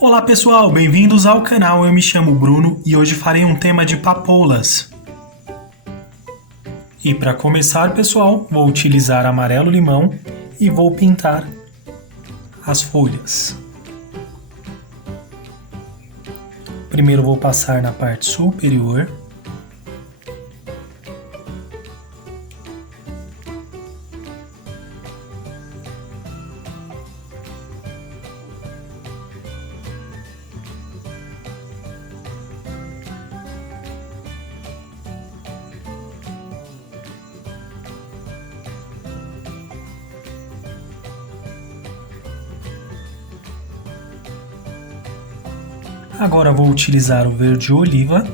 Olá pessoal, bem-vindos ao canal. Eu me chamo Bruno e hoje farei um tema de papoulas. E para começar, pessoal, vou utilizar amarelo limão e vou pintar as folhas. Primeiro vou passar na parte superior. Agora vou utilizar o verde oliva.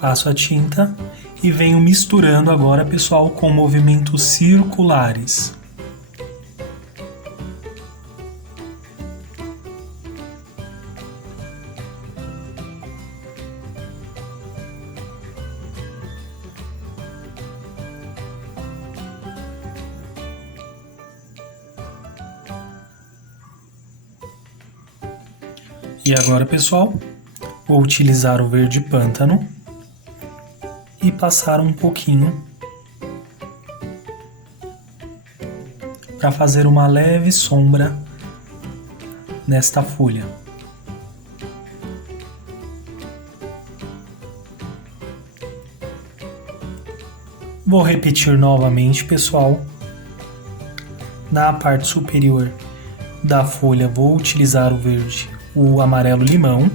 Passo a tinta e venho misturando agora, pessoal, com movimentos circulares. E agora, pessoal, vou utilizar o verde pântano e passar um pouquinho para fazer uma leve sombra nesta folha. Vou repetir novamente, pessoal. Na parte superior da folha vou utilizar o amarelo limão.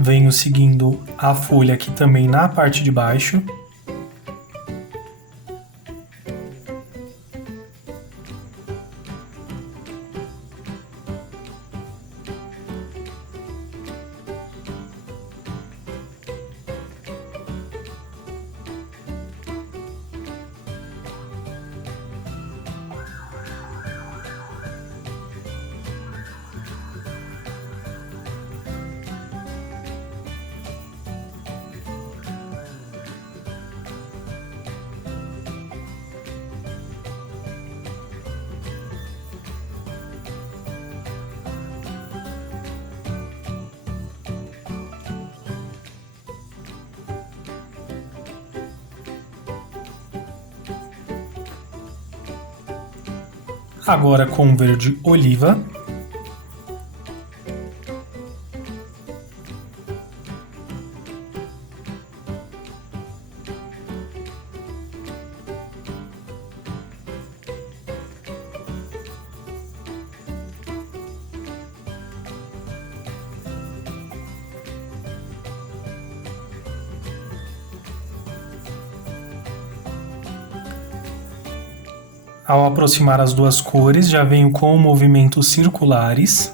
Venho seguindo a folha aqui também na parte de baixo. Agora com verde oliva. Ao aproximar as duas cores, já venho com movimentos circulares.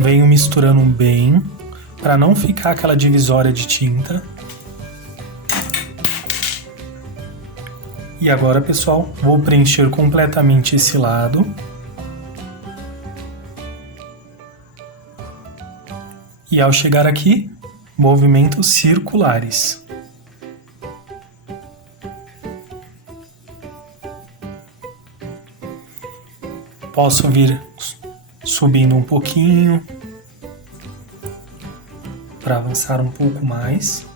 venho misturando bem para não ficar aquela divisória de tinta. E agora, pessoal, vou preencher completamente esse lado. E ao chegar aqui, movimentos circulares. Posso vir subindo um pouquinho para avançar um pouco mais.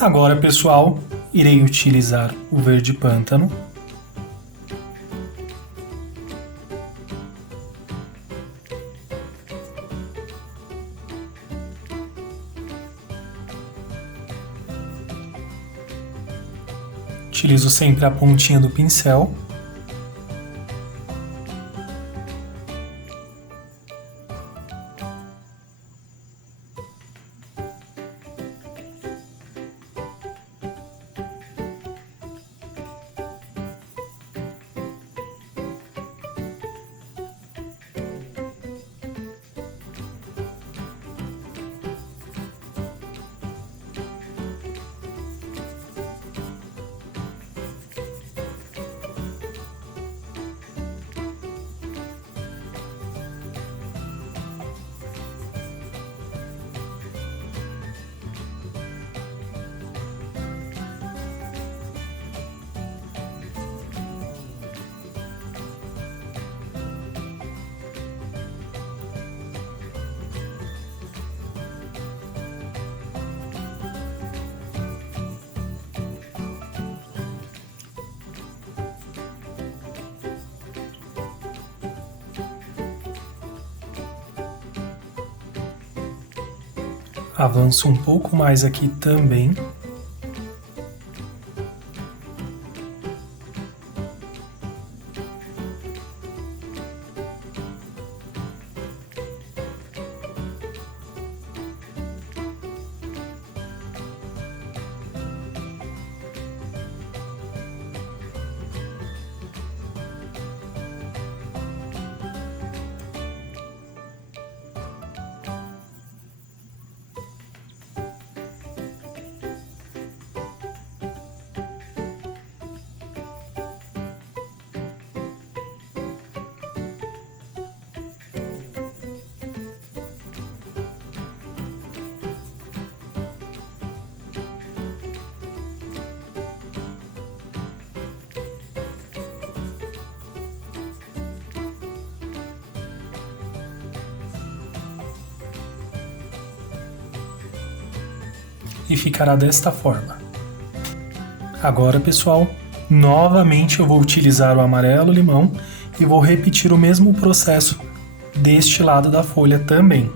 Agora, pessoal, irei utilizar o verde pântano. Utilizo sempre a pontinha do pincel. Avanço um pouco mais aqui também. E ficará desta forma. Agora, pessoal, novamente eu vou utilizar o amarelo limão e vou repetir o mesmo processo deste lado da folha também.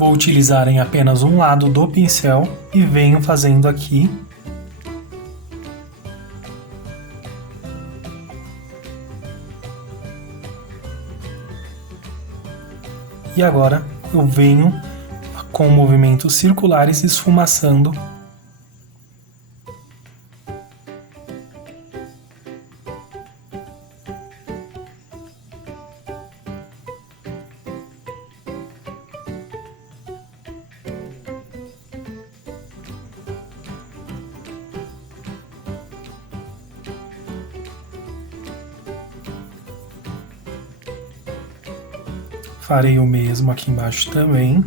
Vou utilizar em apenas um lado do pincel e venho fazendo aqui. E agora eu venho com movimentos circulares esfumaçando . Farei o mesmo aqui embaixo também.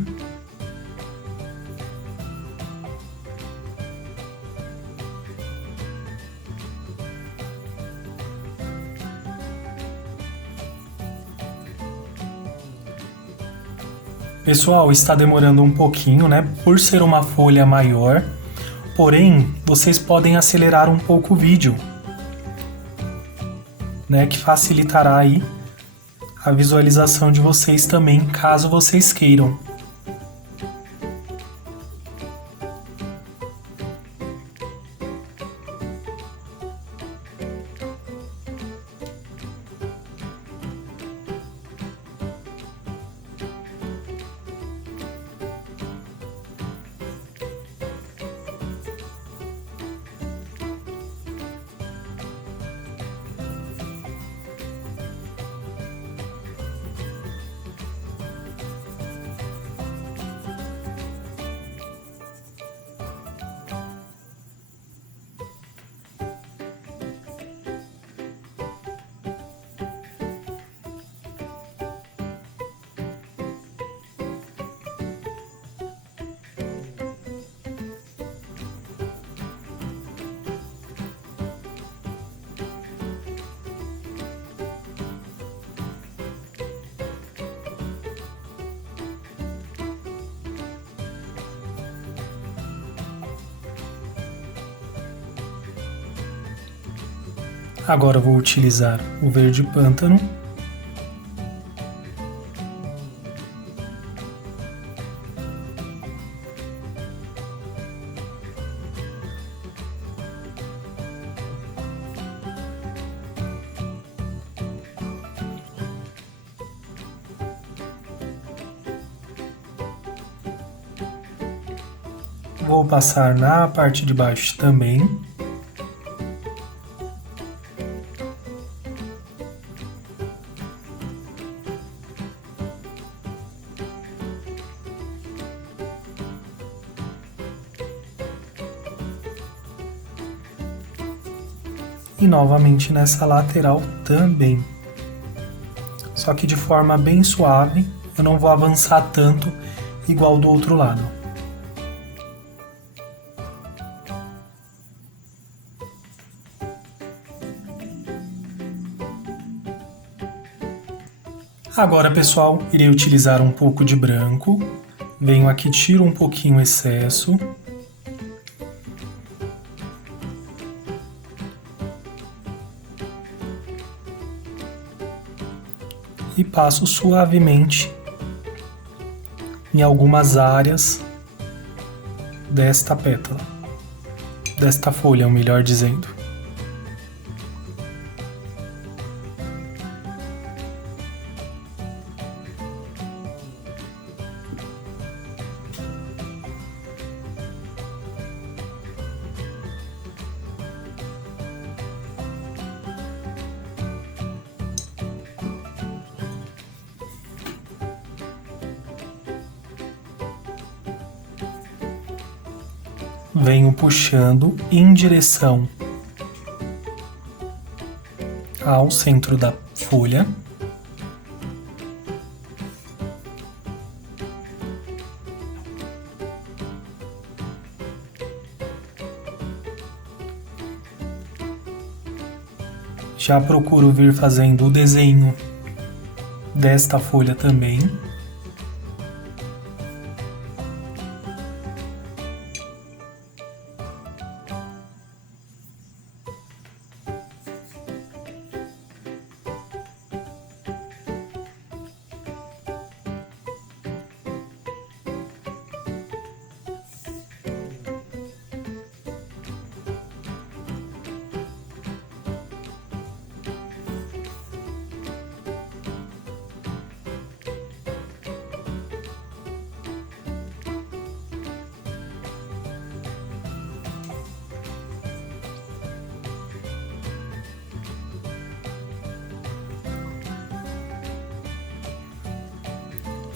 Pessoal, está demorando um pouquinho, né? Por ser uma folha maior. Porém, vocês podem acelerar um pouco o vídeo, né? Que facilitará aí a visualização de vocês também, caso vocês queiram. Agora vou utilizar o verde pântano. Vou passar na parte de baixo também. E novamente nessa lateral também. Só que de forma bem suave, eu não vou avançar tanto igual do outro lado. Agora, pessoal, irei utilizar um pouco de branco. Venho aqui, tiro um pouquinho o excesso. E passo suavemente em algumas áreas desta pétala, desta folha, melhor dizendo. Venho puxando em direção ao centro da folha. Já procuro vir fazendo o desenho desta folha também.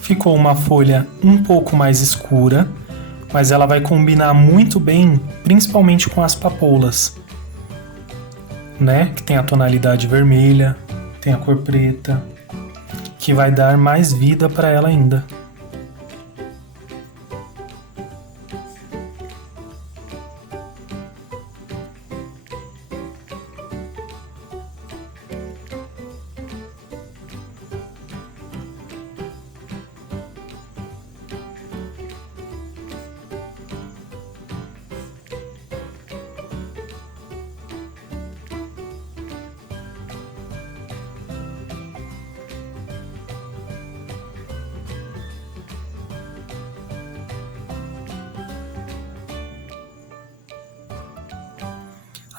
ficou uma folha um pouco mais escura, mas ela vai combinar muito bem, principalmente com as papoulas, né? Que tem a tonalidade vermelha, tem a cor preta, que vai dar mais vida para ela ainda.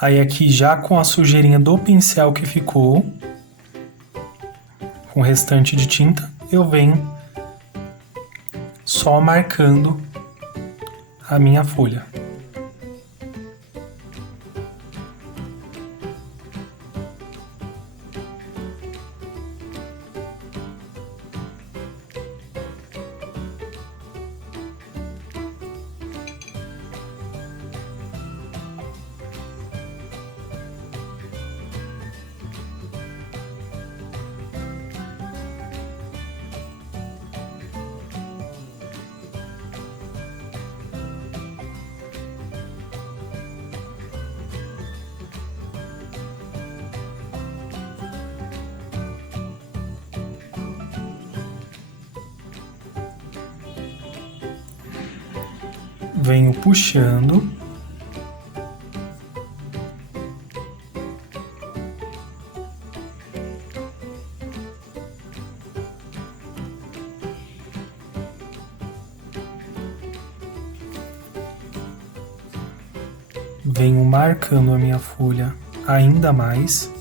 Aí aqui já com a sujeirinha do pincel que ficou, com o restante de tinta, eu venho só marcando a minha folha. Venho puxando. Venho marcando a minha folha ainda mais.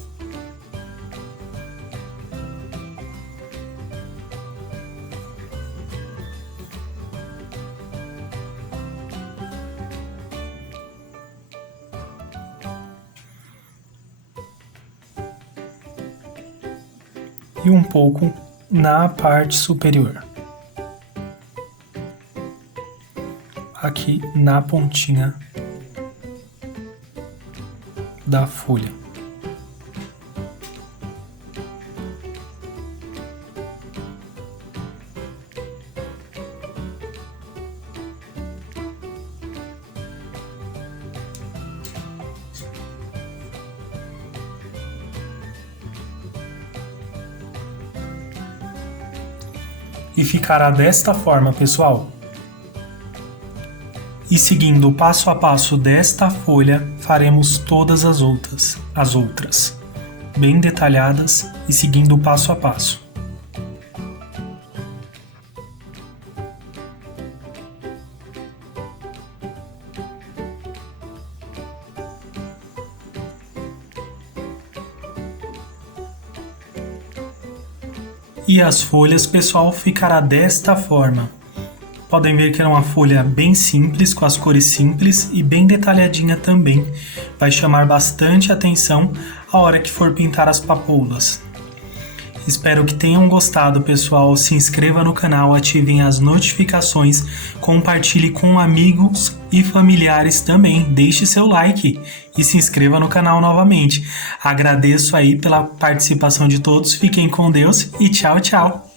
E um pouco na parte superior. Aqui na pontinha da folha. E ficará desta forma, pessoal. E seguindo passo a passo desta folha, faremos todas as outras, bem detalhadas e seguindo passo a passo. E as folhas, pessoal, ficará desta forma. Podem ver que é uma folha bem simples, com as cores simples e bem detalhadinha também. Vai chamar bastante atenção a hora que for pintar as papoulas. Espero que tenham gostado, pessoal. Se inscreva no canal, ativem as notificações, compartilhe com amigos e familiares também. Deixe seu like e se inscreva no canal novamente. Agradeço aí pela participação de todos. Fiquem com Deus e tchau, tchau!